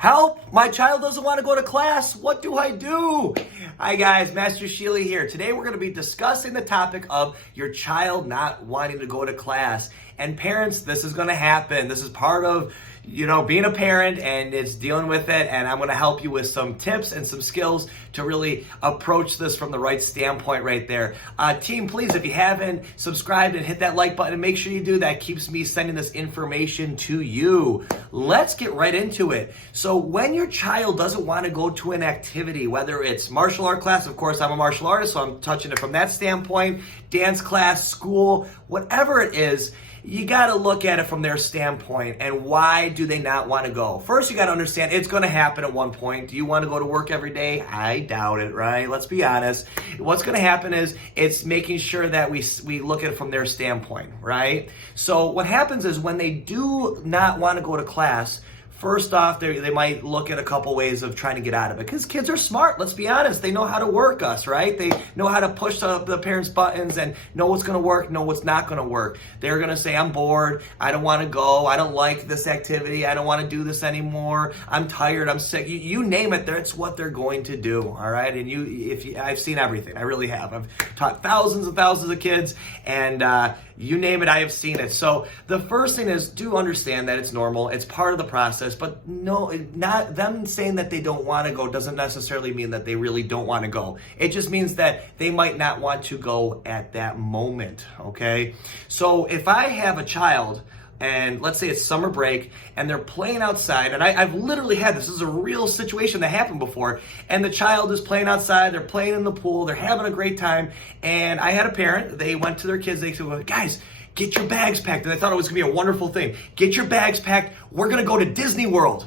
Help! My child doesn't want to go to class. What do I do? Hi guys, Master Schiele here. Today we're going to be discussing the topic of your child not wanting to go to class. And parents, this is going to happen. This is part of, being a parent, and it's dealing with it. And I'm going to help you with some tips and some skills to really approach this from the right standpoint right there. Team, please, if you haven't subscribed and hit that like button, and make sure you do that. Keeps me sending this information to you. Let's get right into it. So when your child doesn't want to go to an activity, whether it's martial art class, of course I'm a martial artist, so I'm touching it from that standpoint, dance class, school, whatever it is, you got to look at it from their standpoint and why do they not want to go. First, you got to understand it's going to happen at one point. Do you want to go to work every day? I doubt it, right? Let's be honest. What's going to happen is it's making sure that we look at it from their standpoint, right? So what happens is when they do not want to go to class, first off, they might look at a couple ways of trying to get out of it. Because kids are smart, let's be honest. They know how to work us, right? They know how to push the parents' buttons and know what's going to work, know what's not going to work. They're going to say, I'm bored. I don't want to go. I don't like this activity. I don't want to do this anymore. I'm tired. I'm sick. You name it, that's what they're going to do, all right? And I've seen everything. I really have. I've taught thousands and thousands of kids, and you name it, I have seen it. So the first thing is, do understand that it's normal. It's part of the process. But no, not them saying that they don't want to go doesn't necessarily mean that they really don't want to go. It just means that they might not want to go at that moment, okay? So if I have a child, and let's say it's summer break, and they're playing outside, and I've literally had this is a real situation that happened before, and the child is playing outside, they're playing in the pool, they're having a great time, and I had a parent, they went to their kids, they said, guys, get your bags packed. And I thought it was going to be a wonderful thing. Get your bags packed. We're going to go to Disney World.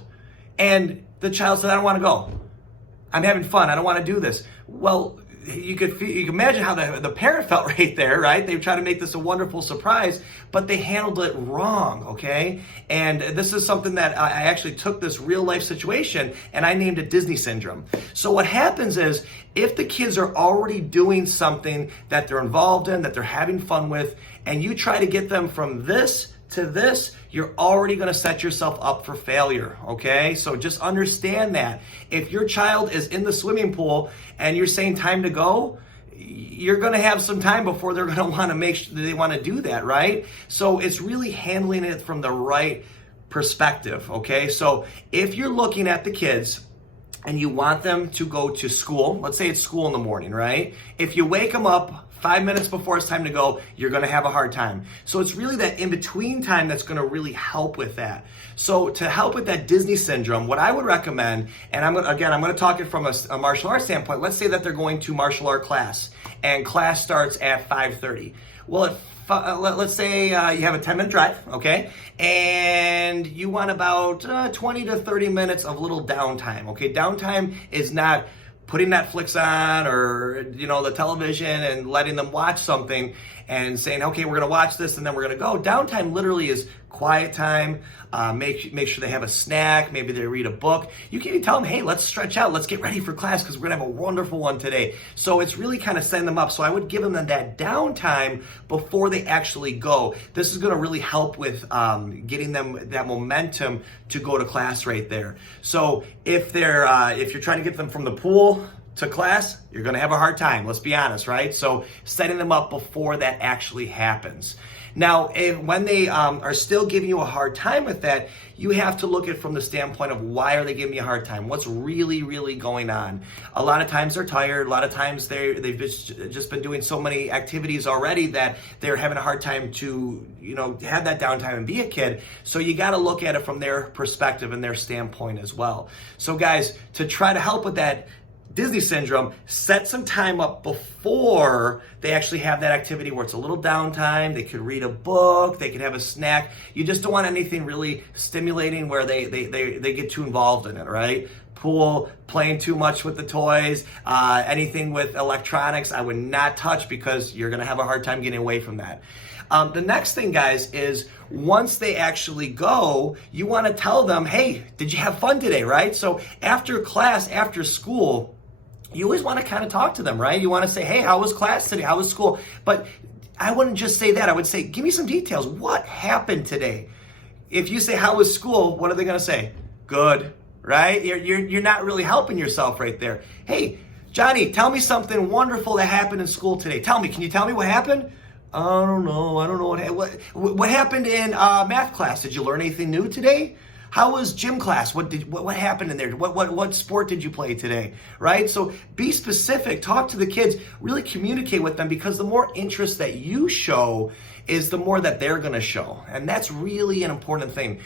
And the child said, I don't want to go. I'm having fun. I don't want to do this. Well, you can imagine how the parent felt right there, right? They tried to make this a wonderful surprise, but they handled it wrong, okay? And this is something that I actually took this real life situation and I named it Disney syndrome. So what happens is if the kids are already doing something that they're involved in, that they're having fun with, and you try to get them from this to this, you're already going to set yourself up for failure, okay? So just understand that. If your child is in the swimming pool and you're saying time to go, you're going to have some time before they're going to want to make sure that they want to do that, right? So it's really handling it from the right perspective, okay? So if you're looking at the kids and you want them to go to school, let's say it's school in the morning, right? If you wake them up 5 minutes before it's time to go, you're going to have a hard time. So it's really that in-between time that's going to really help with that. So to help with that Disney syndrome, what I would recommend, and I'm going to talk it from a martial arts standpoint. Let's say that they're going to martial art class, and class starts at 5:30. Well, let's say you have a 10-minute drive, okay? And you want about 20 to 30 minutes of little downtime, okay? Downtime is not putting Netflix on or, the television and letting them watch something and saying, okay, we're going to watch this and then we're going to go. Downtime literally is quiet time. Make sure they have a snack. Maybe they read a book. You can even tell them, hey, let's stretch out. Let's get ready for class because we're going to have a wonderful one today. So it's really kind of setting them up. So I would give them that downtime before they actually go. This is going to really help with getting them that momentum to go to class right there. So if you're trying to get them from the pool to class, you're going to have a hard time. Let's be honest, right? So setting them up before that actually happens. Now, when they are still giving you a hard time with that, you have to look at it from the standpoint of why are they giving you a hard time? What's really, really going on? A lot of times they're tired. A lot of times they've just been doing so many activities already that they're having a hard time to, have that downtime and be a kid. So you got to look at it from their perspective and their standpoint as well. So guys, to try to help with that Disney syndrome, set some time up before they actually have that activity where it's a little downtime. They could read a book, they could have a snack. You just don't want anything really stimulating where they get too involved in it, right? Pool, playing too much with the toys, anything with electronics, I would not touch because you're gonna have a hard time getting away from that. The next thing, guys, is once they actually go, you want to tell them, hey, did you have fun today, right? So after class, after school, you always want to kind of talk to them, right? You want to say, hey, how was class today? How was school? But I wouldn't just say that. I would say, give me some details. What happened today? If you say, how was school? What are they going to say? Good. right? You're not really helping yourself right there. Hey, Johnny, tell me something wonderful that happened in school today. Tell me, can you tell me what happened? I don't know what happened in math class. Did you learn anything new today? How was gym class? What happened in there? What sport did you play today? Right? So be specific. Talk to the kids. Really communicate with them, because the more interest that you show is the more that they're going to show. And that's really an important thing.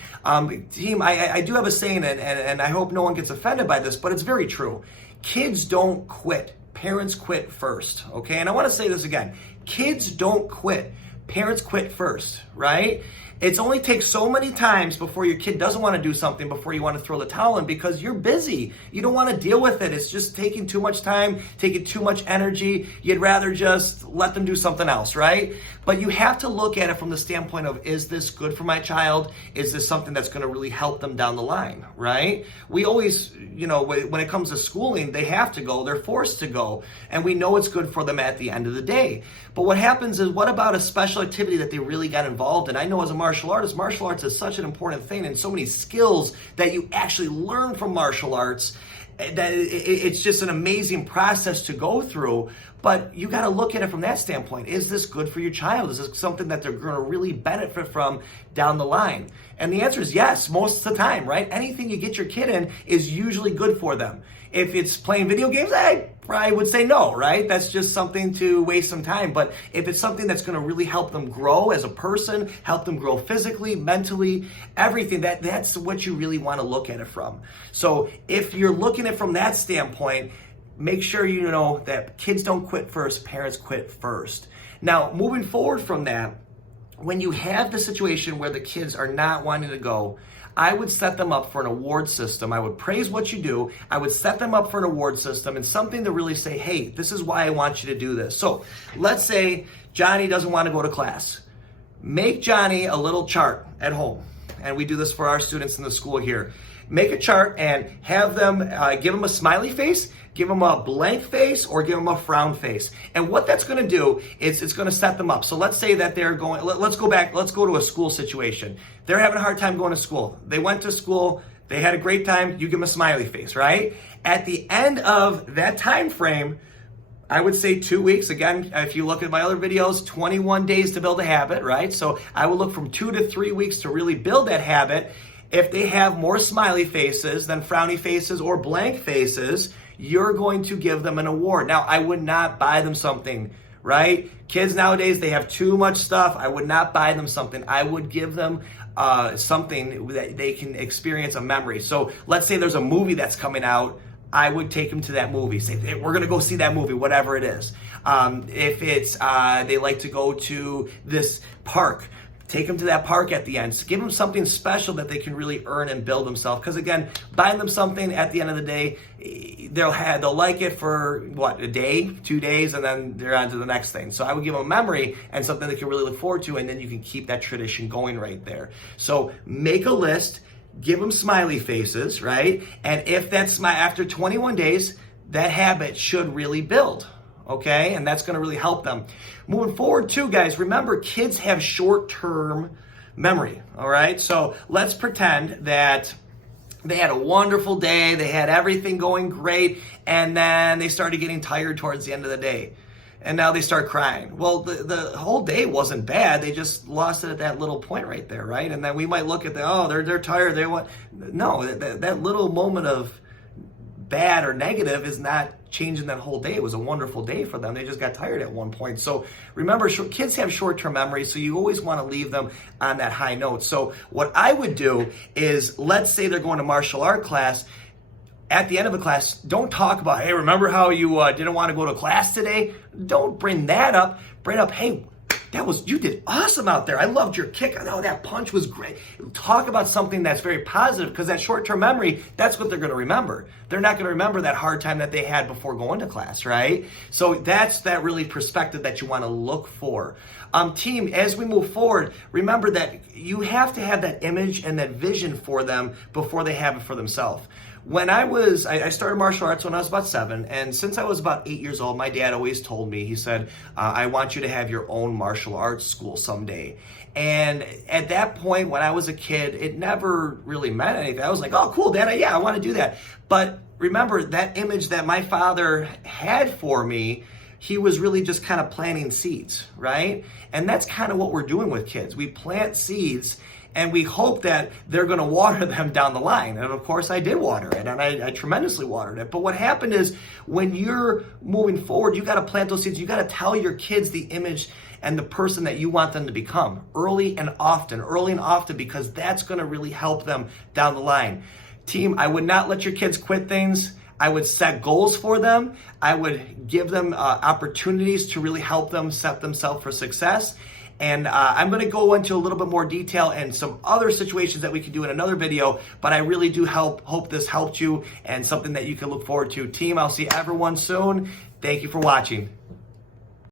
Team, I do have a saying, and I hope no one gets offended by this, but it's very true. Kids don't quit. Parents quit first, okay? And I want to say this again. Kids don't quit. Parents quit first, right? It's only takes so many times before your kid doesn't want to do something before you want to throw the towel in, because you're busy. You don't want to deal with it. It's just taking too much time, taking too much energy. You'd rather just let them do something else, right? But you have to look at it from the standpoint of, is this good for my child? Is this something that's going to really help them down the line, right? We always, when it comes to schooling, they have to go. They're forced to go. And we know it's good for them at the end of the day. But what happens is, what about a special activity that they really got involved in? I know as a martial artist is such an important thing, and so many skills that you actually learn from martial arts, that it's just an amazing process to go through. But you got to look at it from that standpoint. Is this good for your child? Is this something that they're going to really benefit from down the line? And the answer is yes, most of the time, right? Anything you get your kid in is usually good for them. If it's playing video games, I probably would say no, right? That's just something to waste some time. But if it's something that's going to really help them grow as a person, help them grow physically, mentally, everything, that's what you really want to look at it from. So if you're looking at it from that standpoint, make sure you know that kids don't quit first, parents quit first. Now, moving forward from that, when you have the situation where the kids are not wanting to go, I would set them up for an award system. I would praise what you do. I would set them up for an award system and something to really say, hey, this is why I want you to do this. So let's say Johnny doesn't want to go to class. Make Johnny a little chart at home. And we do this for our students in the school here. Make a chart and have them, give them a smiley face, give them a blank face, or give them a frown face. And what that's going to do is it's going to set them up. So let's say that they're going, let's go to a school situation. They're having a hard time going to school. They went to school, they had a great time, you give them a smiley face, right? At the end of that time frame, I would say 2 weeks. Again, if you look at my other videos, 21 days to build a habit, right? So I would look from 2 to 3 weeks to really build that habit. If they have more smiley faces than frowny faces or blank faces, you're going to give them an award. Now, I would not buy them something, right? Kids nowadays, they have too much stuff. I would not buy them something. I would give them something that they can experience a memory. So let's say there's a movie that's coming out. I would take them to that movie. Say, hey, we're going to go see that movie, whatever it is. If it's they like to go to this park, take them to that park at the end. So give them something special that they can really earn and build themselves. Because again, buying them something at the end of the day, they'll like it for a day, 2 days, and then they're on to the next thing. So I would give them a memory and something they can really look forward to, and then you can keep that tradition going right there. So make a list, give them smiley faces, right? And if that's after 21 days, that habit should really build. Okay, and that's going to really help them. Moving forward too, guys, remember kids have short-term memory, all right? So let's pretend that they had a wonderful day, they had everything going great, and then they started getting tired towards the end of the day. And now they start crying. Well, the whole day wasn't bad. They just lost it at that little point right there, right? And then we might look at they're tired. No, that little moment of bad or negative is not changing that whole day. It was a wonderful day for them. They just got tired at one point. So remember, kids have short-term memory, so you always want to leave them on that high note. So what I would do is, let's say they're going to martial art class. At the end of the class, don't talk about, hey, remember how you didn't want to go to class today? Don't bring that up. Bring up, hey, you did awesome out there. I loved your kick. Oh, that punch was great. Talk about something that's very positive, because that short-term memory, that's what they're going to remember. They're not going to remember that hard time that they had before going to class, right? So that's that really perspective that you want to look for. Team, as we move forward, remember that you have to have that image and that vision for them before they have it for themselves. When I started martial arts when I was about 7, and since I was about 8 years old, my dad always told me, he said, I want you to have your own martial arts school someday. And at that point, when I was a kid, it never really meant anything. I was like, oh, cool, Dad, yeah, I want to do that. But remember, that image that my father had for me, he was really just kind of planting seeds, right? And that's kind of what we're doing with kids. We plant seeds, and we hope that they're going to water them down the line. And of course, I did water it, and I tremendously watered it. But what happened is, when you're moving forward, you got to plant those seeds. You got to tell your kids the image and the person that you want them to become early and often, because that's going to really help them down the line. Team, I would not let your kids quit things. I would set goals for them. I would give them opportunities to really help them set themselves for success. And I'm going to go into a little bit more detail and some other situations that we could do in another video, but I really do hope this helped you and something that you can look forward to. Team, I'll see everyone soon. Thank you for watching.